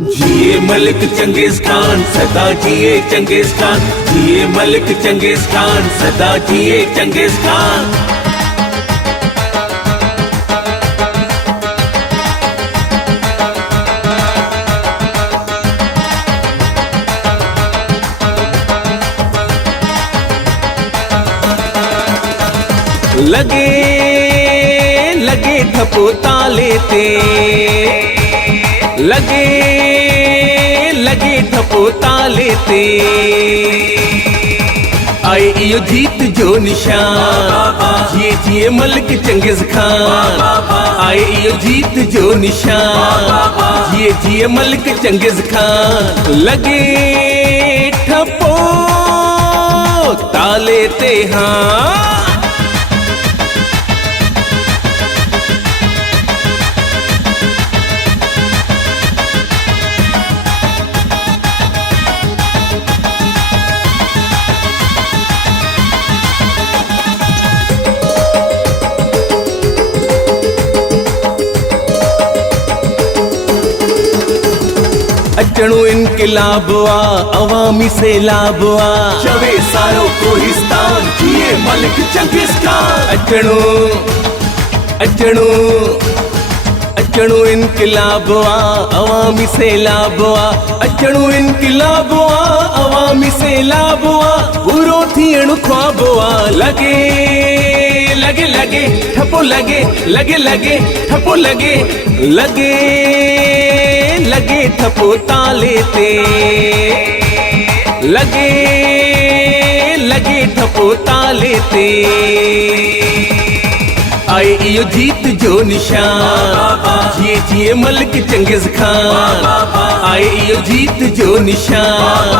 जिए मलिक चंगेज खान सदा जिए चंगेज खान, जिए मलिक चंगेज खान सदा जिए चंगेज खान। लगे लगे ठपो ताले ते, लगे लगे ठपो ताले ते, आए इयो जीत जो निशान, जिए जिए मलिक चंगेज खान। आए इयो जीत जो निशान, जिए जिए मलिक चंगेज खान। लगे ठपो ताले ते हाँ, अचणो इनकलाब आ अवामी सैलाब आ, चवे सारो कोहिस्तान जिए मलिक चंगेज खान। अचणो अचणो अचणो इनकलाब आ अवामी सैलाब आ, अचणो इनकलाब आ अवामी सैलाब आ, पूरो थियण ख्वाब आ। लगे लगे लगे ठपो लगे, लगे लगे ठपो लगे, लगे लगे ठपो ताले ते, लगे लगे ठपो ताले ते, आए इयो जीत जो निशान, जिए जिए मलिक चंगेज खान। आए इयो जीत जो निशान,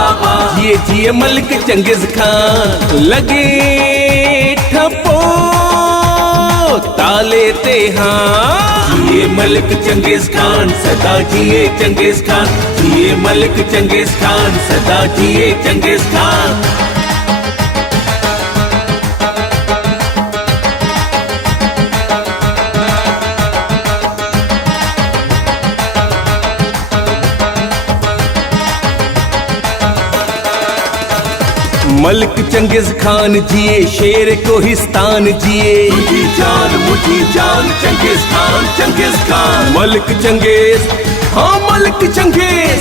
जिए जिए मलिक चंगेज खान। लगे ठपो ताले ते हाँ, जिए मलिक चंगेज खान सदा जिए चंगेज खान, जिए मलिक चंगेज खान सदा जिए चंगेज खान। मलिक चंगेज खान जिए शेर कोहिस्तान जिए, मुझी जान चंगेज खान, चंगेज खान। मलिक चंगेज हाँ मलिक चंगेज,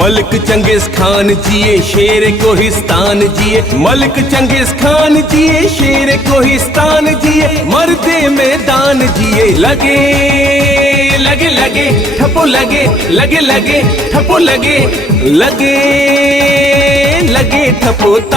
मलिक चंगेज खान जिए शेर कोहिस्तान जिए, मलिक चंगेज खान जिए शेर कोहिस्तान जिए, मर्दे मैदान जिए। लगे लगे लगे ठपो लगे, लगे लगे ठपो लगे, लगे लगे ठपो ता